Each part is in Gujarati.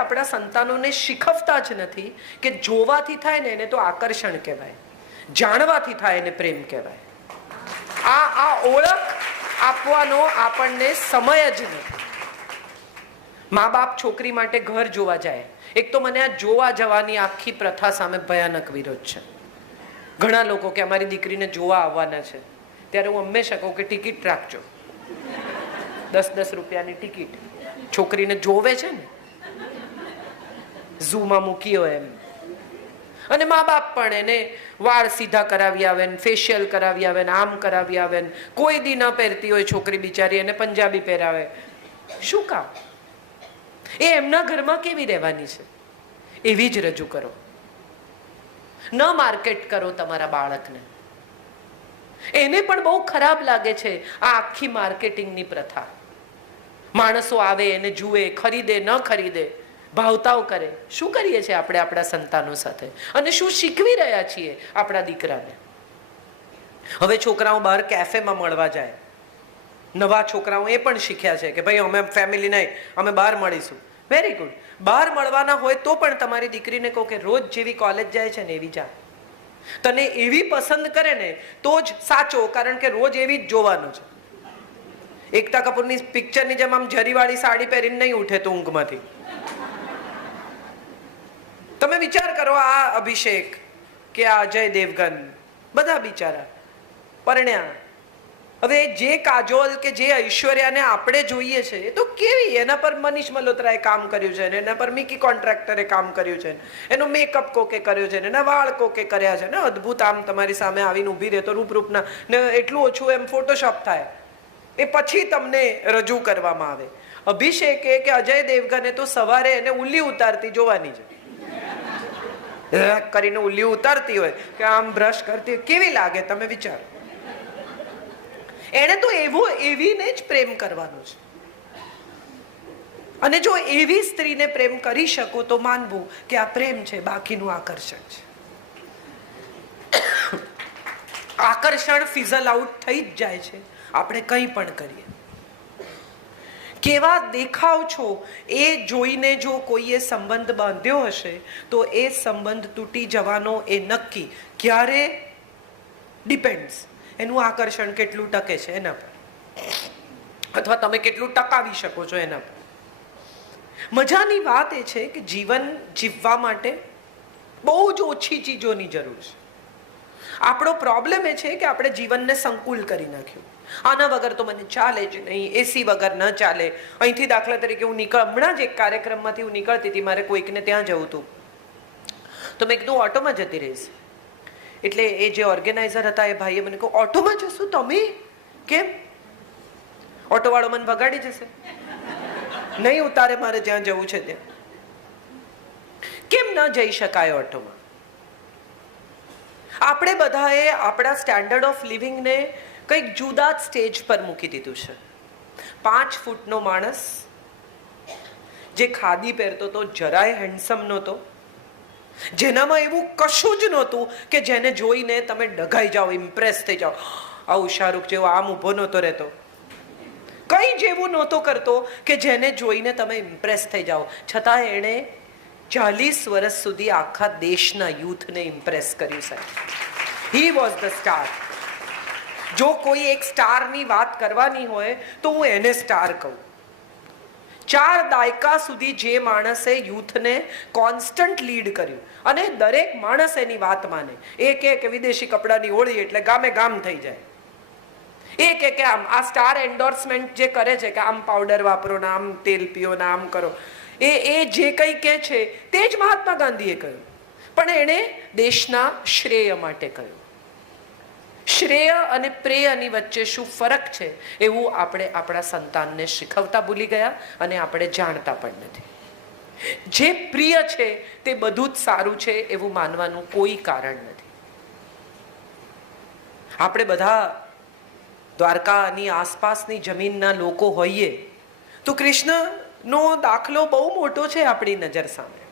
આપણા સંતાનોને શીખવતા જ નથી કે જોવાથી થાય ને એને તો આકર્ષણ કહેવાય, જાણવાથી થાય એને પ્રેમ કહેવાય. આ ઓળખ આપવાનો આપણને સમય જ નથી. મા બાપ છોકરી માટે ઘર જોવા જાય. એક તો મને આ જોવા જવાની આખી પ્રથા સામે ભયાનક વિરોધ છે. ઘણા લોકો કે અમારી દીકરીને જોવા આવવાના છે, ત્યારે હું હંમેશા કહું કે ટિકિટ રાખજો. 10-10 રૂપિયાની ટિકિટ. છોકરીને જોવે છે ને, ઝૂમાં મૂકી હોય એમ. અને મા બાપ પણ એને વાળ સીધા કરાવી આવે ને, ફેશિયલ કરાવી આવે ને, આમ કરાવી આવે ને, કોઈ દી ન પહેરતી હોય છોકરી બિચારી એને પંજાબી પહેરાવે. શું કામ? એ એમના ઘરમાં કેવી રહેવાની છે એવી જ રજૂ કરો. ન માર્કેટ કરો તમારા બાળકને. એને પણ બહુ ખરાબ લાગે છે આ આખી માર્કેટિંગની પ્રથા. માણસો આવે એને જુએ, ખરીદે ન ખરીદે, ભાવતાઓ કરે. શું કરીએ છીએ આપણે આપણા સંતાનો સાથે, અને શું શીખવી રહ્યા છીએ આપણા દીકરાને? હવે છોકરાઓ બહાર કેફેમાં મળવા જાય. નવા છોકરાઓ એ પણ શીખ્યા છે કે ભાઈ અમે ફેમિલી નહીં, અમે બહાર મળીશું. Very good. બહાર મળવાના હોય તો પણ તમારી દીકરીને કહો કે રોજ જેવી કોલેજ જાય છે ને એવી જા. તને એવી પસંદ કરે ને તો જ સાચો, કારણ કે રોજ એવી જ જોવાનું છે. એકતા કપૂરની પિક્ચરની જેમ આમ જરીવાળી સાડી પહેરીને નહીં ઉઠે તો ઊંઘમાંથી. તમે વિચાર કરો, આ અભિષેક કે આ અજય દેવગન બધા બિચારા પરણ્યા. હવે જે કાજોલ કે જે ઐશ્વર્યાને આપણે જોઈએ છે એ તો કેવી, એના પર મનીષ મલ્હોત્રાએ કામ કર્યું છે, એના પર મિકી કોન્ટ્રાક્ટરે કામ કર્યું છે, એનો મેકઅપ કોકે કર્યો છે, એના વાળ કોકે કર્યા છે ને, અદ્ભુત આમ તમારી સામે આવીને ઊભી રહે તો રૂપરૂપના ને એટલું ઓછું એમ ફોટોશોપ થાય, એ પછી તમને રજૂ કરવામાં આવે. અભિષેકે કે અજય દેવગને તો સવારે એને ઉલ્લી ઉતારતી જોવાની છે. કરીને ઉલ્લી ઉતારતી હોય કે આમ બ્રશ કરતી, કેવી લાગે તમે વિચારો. એને તો એવીને જ પ્રેમ કરવાનો છે. અને જો એવી સ્ત્રીને પ્રેમ કરી શકો તો માનવું કે આ પ્રેમ છે, બાકીનું આકર્ષણ છે. આકર્ષણ ફિઝલ આઉટ થઈ જ જાય છે આપણે કંઈ પણ કરીએ. કેવા દેખાવ છો એ જોઈને જો કોઈએ સંબંધ બાંધ્યો હશે તો એ સંબંધ તૂટી જવાનો એ નક્કી. ક્યારે? ડિપેન્ડ્સ. એનું આકર્ષણ કેટલું ટકે છે એના પર, અથવા તમે કેટલું ટકાવી શકો છો એના પર. મજાની વાત એ છે કે જીવન જીવવા માટે બહુ જ ઓછી ચીજોની જરૂર છે. આપણો પ્રોબ્લેમ એ છે કે આપણે જીવનને સંકુલ કરી નાખ્યું. આના વગર તો મને ચાલે જ નહીં, એસી વગર ન ચાલે. અહીંથી દાખલા તરીકે હું હમણાં જ એક કાર્યક્રમમાંથી હું નીકળતી હતી, મારે કોઈકને ત્યાં જવું હતું, તો મેં કીધું ઓટોમાં જતી રહીશ. એટલે એ જે ઓર્ગેનાઇઝર હતા એ ભાઈએ મને કહ્યું, ઓટોમાં જશું તમે? કેમ? ઓટોવાળો મને ભગાડી જશે, નહીં ઉતારે મારે જ્યાં જવું છે ત્યાં. કેમ ન જઈ શકાય ઓટોમાં? આપણે બધાએ આપણા સ્ટેન્ડર્ડ ઓફ લિવિંગને કંઈક જુદા જ સ્ટેજ પર મૂકી દીધું છે. 5 ફૂટનો માણસ જે ખાદી પહેરતો તો જરાય હેન્ડસમ નહોતો, જેનામાં એવું કશું જ નહોતું કે જેને જોઈને તમે ડઘાઈ જાઓ, ઇમ્પ્રેસ થઈ જાઓ. આવું શાહરૂખ જેવો આમ ઊભો નહોતો રહેતો, કંઈ જેવું નહોતો કરતો કે જેને જોઈને તમે ઇમ્પ્રેસ થઈ જાઓ. છતાં એણે 40 વર્ષ સુધી આખા દેશના યુથને ઇમ્પ્રેસ કર્યું સાહેબ. He was the star. જો કોઈ એક સ્ટારની વાત કરવાની હોય તો હું એને સ્ટાર કહું. 4 દાયકા સુધી જે માણસે યુથને કોન્સ્ટન્ટ લીડ કર્યું, અને દરેક માણસ એની વાત માને. એ કે વિદેશી કપડાની હોળી એટલે ગામે ગામ થઈ જાય. એ કે આમ આ સ્ટાર એન્ડોર્સમેન્ટ જે કરે છે કે આમ પાવડર વાપરો ને આમ તેલ પીઓ ને આમ કરો, એ જે કંઈ કહે છે તે જ મહાત્મા ગાંધીએ કહ્યું, પણ એણે દેશના શ્રેય માટે કહ્યું. શ્રેય અને પ્રેયની વચ્ચે શું ફરક છે એવું આપણે આપણા સંતાનને શીખવતા ભૂલી ગયા, અને આપણે જાણતા પણ નથી. જે પ્રિય છે તે બધું જ સારું છે એવું માનવાનું કોઈ કારણ નથી. આપણે બધા દ્વારકાની આસપાસની જમીનના લોકો હોઈએ તો કૃષ્ણનો દાખલો બહુ મોટો છે આપણી નજર સામે.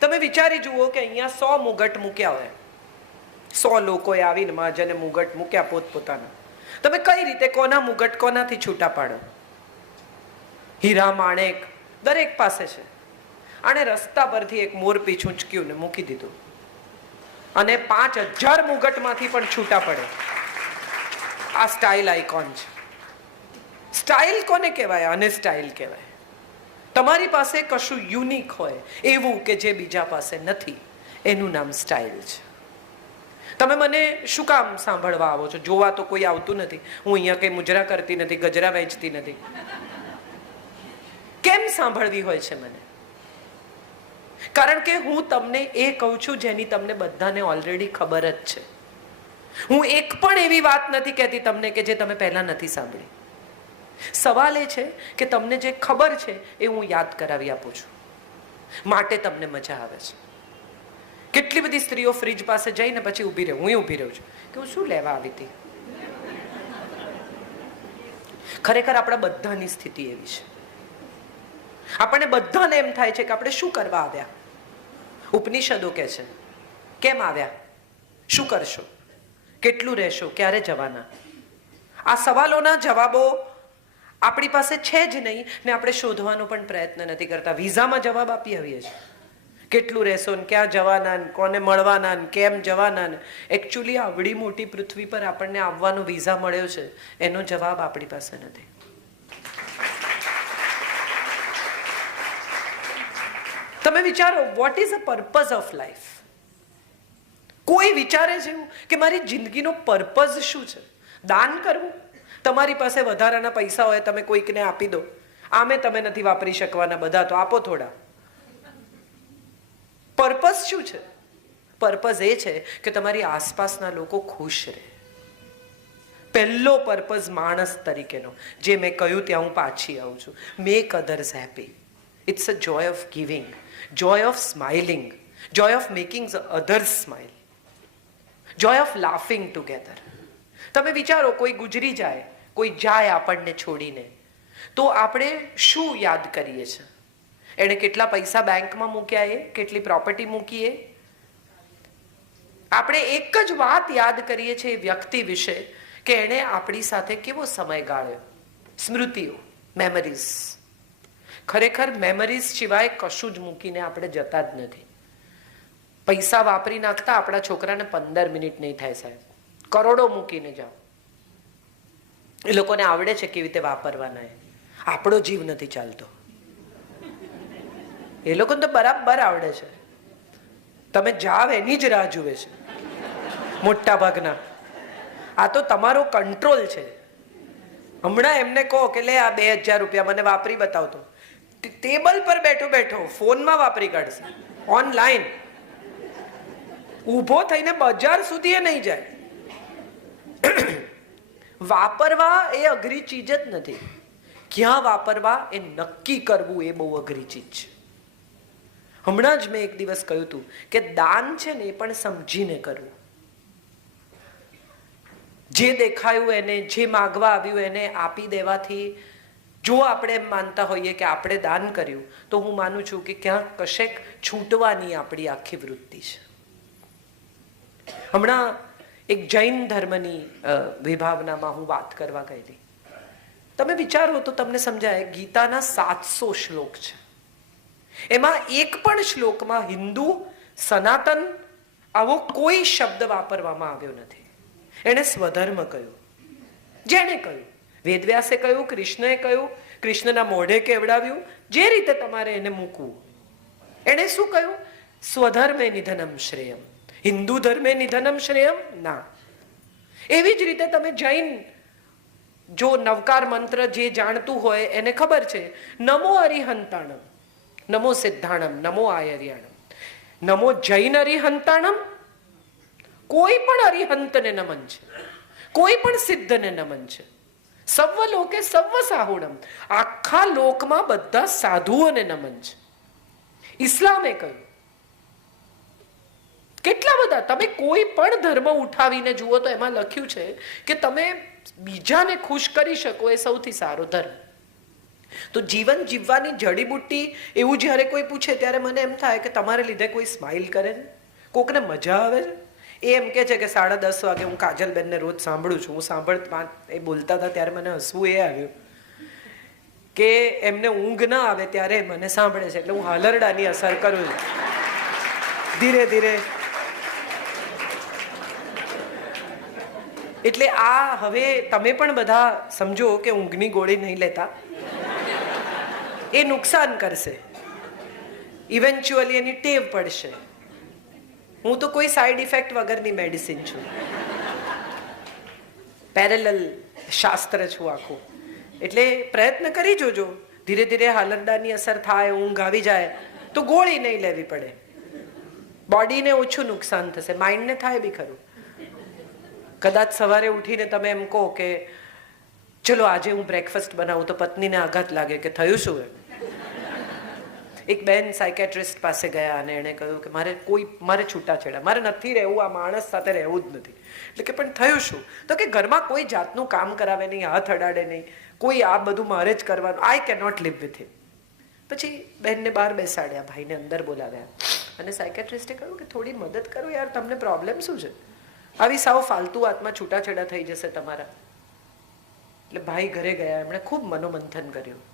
તમે વિચારી જુઓ કે અહીંયા 100 મુગટ મૂક્યા હોય, 100 લોકોએ આવીને મહાજને મુગટ મૂક્યા પોતપોતાના. તમે કઈ રીતે કોના મુગટ કોનાથી છૂટા પાડો? હીરા માણેક દરેક પાસે છે. આણે રસ્તા પરથી એક મોરપીંછ ઊંચક્યું ને મૂકી દીધું, અને 5000 મુગટમાંથી પણ છૂટા પડે. આ સ્ટાઇલ આઇકોન છે. સ્ટાઇલ કોને કહેવાય? આને સ્ટાઇલ કહેવાય. તમારી પાસે કશું યુનિક હોય, એવું કે જે બીજા પાસે નથી, એનું નામ સ્ટાઇલ છે. તમે મને શું કામ સાંભળવા આવો છો? જોવા તો કોઈ આવતું નથી. હું અહીંયા કંઈ મુજરા કરતી નથી, ગજરા વેચતી નથી. કેમ સાંભળવી હોય છે મને? કારણ કે હું તમને એ કહું છું જેની તમને બધાને ઓલરેડી ખબર જ છે. હું એક પણ એવી વાત નથી કહેતી તમને કે જે તમે પહેલા નથી સાંભળી. સવાલ એ છે કે તમને જે ખબર છે એ હું યાદ કરાવી આપું છું, માટે તમને મજા આવે છે. કેટલી બધી સ્ત્રીઓ ફ્રીજ પાસે જઈને પછી ઊભી રહે, હું ઊભી રહું છું કે હું શું લેવા આવી હતી. ખરેખર આપણા બધાની સ્થિતિ એવી છે. આપણને બધાને એમ થાય છે કે આપણે શું કરવા આવ્યા. ઉપનિષદો કહે છે, કેમ આવ્યા, શું કરશો, કેટલું રહેશો, ક્યારે જવાના. આ સવાલોના જવાબો આપણી પાસે છે જ નહીં, ને આપણે શોધવાનો પણ પ્રયત્ન નથી કરતા. વિઝામાં જવાબ આપી આવીએ છીએ, કેટલું રહેશો ને ક્યાં જવાના ને કોને મળવાના ને કેમ જવાના ને. એકચ્યુઅલી આવડી મોટી પૃથ્વી પર આપણને આવવાનો વિઝા મળ્યો છે, એનો જવાબ આપણી પાસે નથી. તમે વિચારો, what is a purpose of life? કોઈ વિચારે છે એવું કે મારી જિંદગીનો પર્પઝ શું છે? દાન કરવું? તમારી પાસે વધારાના પૈસા હોય, તમે કોઈકને આપી દો. આમે તમે નથી વાપરી શકવાના, બધા તો આપો થોડા. પર્પઝ શું છે? પર્પઝ એ છે કે તમારી આસપાસના લોકો ખુશ રહે. પહેલો પર્પઝ માણસ તરીકેનો, જે મેં કહ્યું ત્યાં હું પાછી આવું છું, make others happy. It's a joy of giving, joy of smiling, joy of making others smile, joy of laughing together. તમે વિચારો, કોઈ ગુજરી જાય, કોઈ જાય આપણને છોડીને, તો આપણે શું યાદ કરીએ છીએ? એણે કેટલા પૈસા બેંકમાં મૂક્યા, એ કેટલી પ્રોપર્ટી મૂકી, આપણે એક જ વાત યાદ કરીએ છીએ એ વ્યક્તિ વિશે કે એણે આપણી સાથે કેવો સમય ગાળ્યો. સ્મૃતિઓ, મેમરીઝ. ખરેખર મેમરીઝ સિવાય કશું જ મૂકીને આપણે જતા જ નથી. પૈસા વાપરી નાખતા આપણા છોકરાને 15 મિનિટ નહીં થાય સાહેબ, કરોડો મૂકીને જાઓ. એ લોકોને આવડે છે કેવી રીતે વાપરવાના. આપણો જીવ નથી ચાલતો. એ લોકોને તો બરાબર આવડે છે. તમે જાવ એની જ રાહ જુએ છે મોટા ભાગના. આ તો તમારો કંટ્રોલ છે. હમણાં એમને કહો કે લે આ 2000 રૂપિયા મને વાપરી બતાવતો, ટેબલ પર બેઠો બેઠો ફોનમાં વાપરી કાઢશે, ઓનલાઈન. ઊભો થઈને બજાર સુધી એ નહીં જાય. વાપરવા એ અઘરી ચીજ જ નથી, ક્યાં વાપરવા એ નક્કી કરવું એ બહુ અઘરી ચીજ છે. હમણાં જ મેં એક દિવસ કહ્યું હતું કે દાન છે ને એ પણ સમજીને કરવું. જે દેખાયું એને, જે માગવા આવ્યું એને આપી દેવાથી જો આપણે એમ માનતા હોઈએ કે આપણે દાન કર્યું, તો હું માનું છું કે ક્યાંક કશેક છૂટવાની આપણી આખી વૃત્તિ છે. હમણાં એક જૈન ધર્મની વિભાવનામાં હું વાત કરવા ગયેલી. તમે વિચારો તો તમને સમજાય, ગીતાના 700 શ્લોક છે. એમાં એક પણ શ્લોકમાં હિન્દુ, સનાતન આવો કોઈ શબ્દ વાપરવામાં આવ્યો નથી. એણે સ્વધર્મ કહ્યું, જેણે કહ્યું, વેદવ્યાસે કહ્યું, કૃષ્ણએ કહ્યું, કૃષ્ણના મોઢે કેવડાવ્યું, જે રીતે તમારે એને મૂકવું. એણે શું કહ્યું? સ્વધર્મે નિધનમ શ્રેયમ. હિન્દુ ધર્મે નિધનમ શ્રેયમ ના. એવી જ રીતે તમે જૈન, જો નવકાર મંત્ર જે જાણતું હોય એને ખબર છે, નમો અરિહંતાણમ, નમો સિદ્ધાણમ, નમો આયર્યાણમ, નમો જૈન અરિહંતાણમ. કોઈ પણ અરિહંતને નમન છે, કોઈ પણ સિદ્ધને નમન છે. સર્વ લોકે સર્વ સાહુણમ, આખા લોકમાં બધા સાધુઓને નમન છે. ઇસ્લામે કહ્યું. કેટલા બધા, તમે કોઈ પણ ધર્મ ઉઠાવીને જુઓ તો એમાં લખ્યું છે કે તમે બીજાને ખુશ કરી શકો એ સૌથી સારો ધર્મ. તો જીવન જીવવાની જડીબુટ્ટી એવું જ્યારે કોઈ પૂછે ત્યારે મને એમ થાય કે તમારે લીધે કોઈ સ્માઇલ કરે છે, કોકને મજા આવે છે. એ એમ કે છે કે 10:30 વાગે હું કાજલબેનને રોજ સાંભળું છું. હું એ બોલતા હતા ત્યારે મને હસવું એ આવ્યું કે એમને ઊંઘ ન આવે ત્યારે મને સાંભળે છે, એટલે હું હલરડાની અસર કરું છું ધીરે ધીરે. એટલે આ હવે તમે પણ બધા સમજો કે ઊંઘની ગોળી નહીં લેતા, એ નુકસાન કરશે, ઇવેન્ચ્યુઅલી એની ટેવ પડશે. હું તો કોઈ સાઈડ ઇફેક્ટ વગરની મેડિસિન છું, પેરેલલ શાસ્ત્ર છું આખું. એટલે પ્રયત્ન કરી જોજો, ધીરે ધીરે હાલરડાની અસર થાય, ઊંઘ આવી જાય તો ગોળી નહીં લેવી પડે. બોડીને ઓછું નુકસાન થશે, માઇન્ડને થાય બી ખરું. કદાચ સવારે ઉઠીને તમે એમ કહો કે ચલો આજે હું બ્રેકફાસ્ટ બનાવું, તો પત્નીને આઘાત લાગે કે થયું શું એમ. એક બેન સાયકેટ્રિસ્ટ પાસે ગયા અને એણે કહ્યું કે મારે છૂટાછેડા, મારે નથી રહેવું, આ માણસ સાથે રહેવું જ નથી. એટલે કે પણ થયું શું? તો કે ઘરમાં કોઈ જાતનું કામ કરાવે નહીં, હાથ અડાડે નહીં, કોઈ આ બધું મારે જ કરવાનું, I can not leave with him. પછી બહેનને બહાર બેસાડ્યા, ભાઈને અંદર બોલાવ્યા અને સાયકેટ્રિસ્ટે કહ્યું કે થોડી મદદ કરો યાર, તમને પ્રોબ્લેમ શું છે? આવી સાવ ફાલતુ વાતમાં છૂટાછેડા થઈ જશે તમારા. એટલે ભાઈ ઘરે ગયા, એમણે ખૂબ મનોમંથન કર્યું.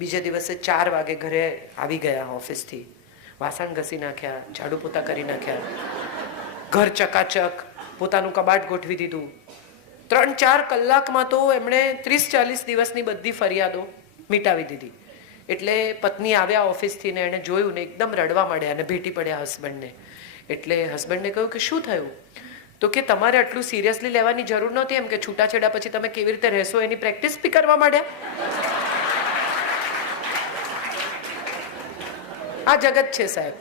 બીજે દિવસે 4 વાગે ઘરે આવી ગયા ઓફિસથી, વાસણ ઘસી નાખ્યા, ઝાડુ પોતા કરી નાખ્યા, ઘર ચકાચક, પોતાનું કબાટ ગોઠવી દીધું. 3-4 કલાકમાં તો એમણે 30-40 દિવસની બધી ફરિયાદો મિટાવી દીધી. એટલે પત્ની આવ્યા ઓફિસથી ને એણે જોયું ને એકદમ રડવા માંડ્યા અને ભેટી પડ્યા હસબન્ડને. એટલે હસબન્ડને કહ્યું કે શું થયું? તો કે તમારે આટલું સિરિયસલી લેવાની જરૂર નહોતી, એમ કે છૂટાછેડા પછી તમે કેવી રીતે રહેશો એની પ્રેક્ટિસ બી કરવા માંડ્યા. આ જગત છે સાહેબ.